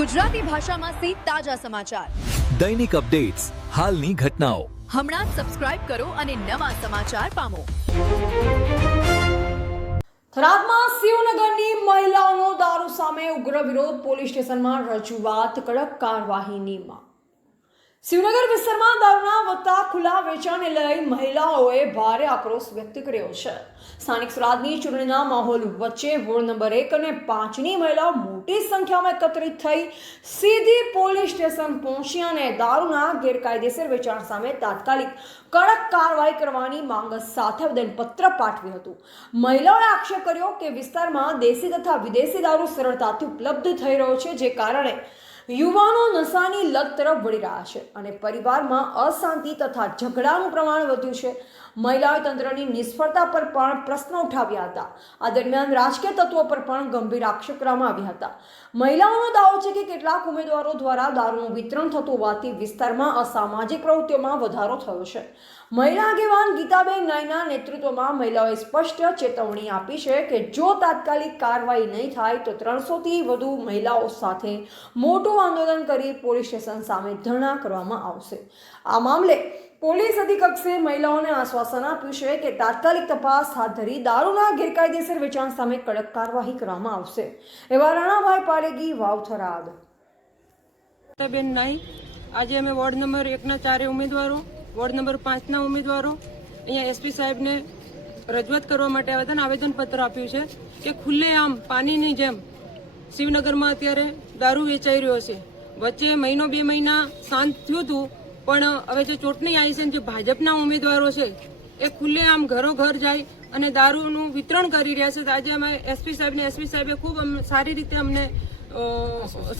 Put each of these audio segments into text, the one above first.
ગુજરાતી ભાષામાં તાજા સમાચાર, દૈનિક અપડેટ્સ, હાલની ઘટનાઓ. હમણાં જ સબસ્ક્રાઇબ કરો અને નવા સમાચાર પામો. થરાદમાં શિવનગરની મહિલાઓનો દારૂ સામે ઉગ્ર વિરોધ, પોલીસ સ્ટેશનમાં રજૂઆત, કડક કાર્યવાહીની માંગ. શિવનગર વિસ્તારમાં દારૂના વધતા ખુલ્લા વેચાણને લઈ મહિલાઓએ ભારે આક્રોશ વ્યક્ત કર્યો છે. સ્થાનિક સ્વરાજની ચૂંટણીના માહોલ વચ્ચે વોર્ડ નંબર 1 અને 5ની મહિલાઓ મોટી સંખ્યામાં એકત્રિત થઈ સીધી પોલીસ સ્ટેશન પહોંચી અને દારૂના ગેરકાયદેસર વેચાણ સામે તાત્કાલિક કડક કાર્યવાહી કરવાની માંગ સાથે આવેદનપત્ર પાઠવ્યું હતું. મહિલાઓએ આક્ષેપ કર્યો કે વિસ્તારમાં દેશી તથા વિદેશી દારૂ સરળતાથી ઉપલબ્ધ થઈ રહ્યો છે, જે કારણે યુવાનો નશાની લત તરફ વળી રહ્યા છે અને પરિવારમાં અશાંતિ તથા ઝઘડાનું પ્રમાણ વધ્યું છે. મહિલાઓએ તંત્રની નિષ્ફળતા પર પણ પ્રશ્નો ઉઠાવ્યા હતા. આ દરમિયાન રાજકીય તત્વો પર પણ ગંભીર આક્ષેપ કરવામાં આવ્યા હતા. મહિલાઓનો દાવો છે કે કેટલાક ઉમેદવારો દ્વારા દારૂનું વિતરણ થતું હોવાથી વિસ્તારમાં અસામાજિક પ્રવૃત્તિઓમાં વધારો થયો છે. મહિલા આગેવાન ગીતાબેન નાઈના નેતૃત્વમાં મહિલાઓએ સ્પષ્ટ ચેતવણી આપી છે કે જો તાત્કાલિક કાર્યવાહી નહીં થાય તો 300થી વધુ મહિલાઓ સાથે મોટું આંદોલન કરી પોલીસ સ્ટેશન સામે ધરણા કરવામાં આવશે. આ મામલે પોલીસ અધિક્ષકે મહિલાઓને આશ્વાસન આપ્યું છે કે તાત્કાલિક તપાસ હાથ ધરી દારૂના ગેરકાયદેસર વેચાણ સામે કડક કાર્યવાહી કરવામાં આવશે. એવા રાણાભાઈ પારેગી, વાવ, થરાદ. બેન નાઈ, આજે અમે વોર્ડ નંબર 1ના 4 ઉમેદવારો, વોર્ડ નંબર 5ના ઉમેદવારો અહીંયા એસપી સાહેબને રજૂઆત કરવા માટે આવ્યા હતા. આવેદનપત્ર આપ્યું છે કે ખુલ્લેઆમ પાણીની જેમ શિવનગરમાં અત્યારે દારૂ વેચાઈ રહ્યો છે. વચ્ચે મહિનો 2 મહિના શાંત થયું હતું, પણ હવે જે ચૂંટણી આવી છે, જે ભાજપના ઉમેદવારો છે એ ખુલ્લેઆમ ઘરો ઘર જાય અને દારૂનું વિતરણ કરી રહ્યા છે. આજે અમે એસપી સાહેબે ખૂબ સારી રીતે અમને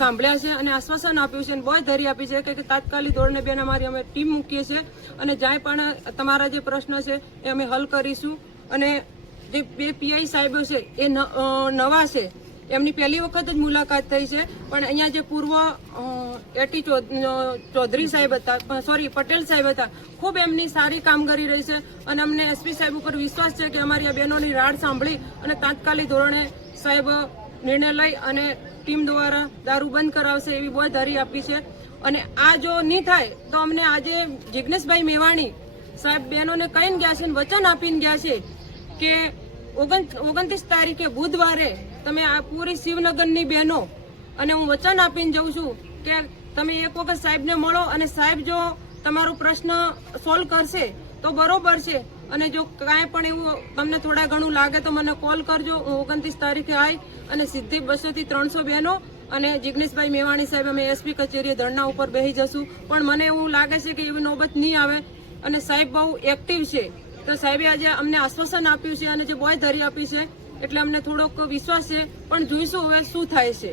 સાંભળ્યા છે અને આશ્વાસન આપ્યું છે અને બહુ ધરી આપી છે કે તાત્કાલિક ધોરણે બેન અમારી અમે ટીમ મૂકીએ છીએ અને જ્યાં પણ તમારા જે પ્રશ્ન છે એ અમે હલ કરીશું. અને જે 2 પીઆઈ સાહેબો છે એ નવા છે, એમની પહેલી વખત જ મુલાકાત થઈ છે, પણ અહીંયા જે પૂર્વ એટી ચૌધરી સાહેબ હતા, પટેલ સાહેબ હતા, ખૂબ એમની સારી કામગીરી રહી છે અને અમને એસપી સાહેબ ઉપર વિશ્વાસ છે કે અમારી આ બહેનોની રાડ સાંભળી અને તાત્કાલિક ધોરણે સાહેબ નિર્ણય લઈ અને ટીમ દ્વારા દારૂ બંધ કરાવશે એવી બહુ ધરી આપી છે. અને આ જો નહીં થાય તો અમને આજે જિજ્ઞેશભાઈ મેવાણી સાહેબ બહેનોને કહીને ગયા છે, વચન આપીને ગયા છે કે 29 તારીખે બુધવારે તમે આ પૂરી શિવનગરની બહેનો અને હું વચન આપીને જાઉં છું કે તમે એક વખત સાહેબને મળો અને સાહેબ જો તમારો પ્રશ્ન સોલ્વ કરશે તો બરોબર છે. અને જો કાંઈ પણ એવું તમને થોડા ઘણું લાગે તો મને કોલ કરજો. હું 29 તારીખે આવી અને સીધી 200 થી 300 બહેનો અને જિજ્ઞેશભાઈ મેવાણી સાહેબ અમે એસપી કચેરીએ ધરણા ઉપર બેસી જશું. પણ મને એવું લાગે છે કે એવી નોબત નહીં આવે અને સાહેબ બહુ એક્ટિવ છે. તો સાહેબે આજે અમને આશ્વાસન આપ્યું છે અને જે બોય ધરી આપી છે એટલે અમને થોડોક વિશ્વાસ છે, પણ જોઈશું હવે શું થાય છે.